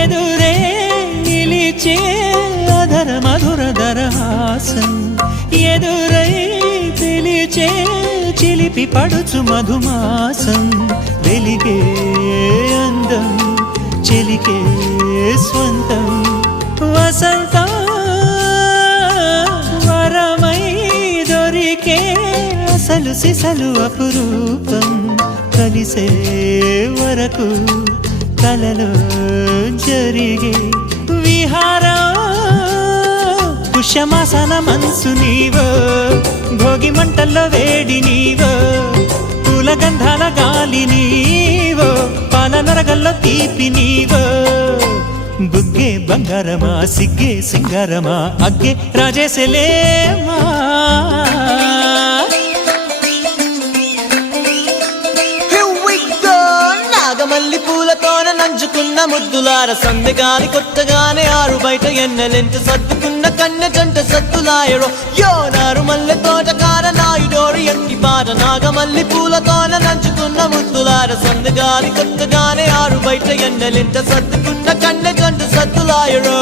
ఎదురే నిలిచే అధర మధుర దరహాసం ఎదురై పిలిచే చిలిపి పడుచు మధుమాసం వెలిగే అందం చెలికే స్వంతం వసంతం వరమై దొరికే అసలు సిసలు అపురూపం కలిసే వరకు కలలో జరిగే విహారం పుష్యమాసన మనసు నీవో భోగి మంటల్లో వేడి నీవో పూల గంధాల గాలి నీవో పాల నరగల్లో తీపి నీవో బుగ్గే బంగారమా సిగ్గే సింగారమా అగ్గే రాజేసలేమా మల్లి పూలతోన నంచుకున్న ముద్దులార సందెగాని కొత్తగానే ఆరు బయట ఎన్నెలెంట సర్దుకున్న కన్నె జంట సత్తులాయరో యోనారు మల్లె తోటకార నాయుడోరు ఎట్టి పాట నాగమల్లి పూలతోన నంచుకున్న ముద్దులార సందెగాని కొత్తగానే ఆరు బయట ఎన్నెలెంట సర్దుకున్న కన్నె జంట సత్తులాయరో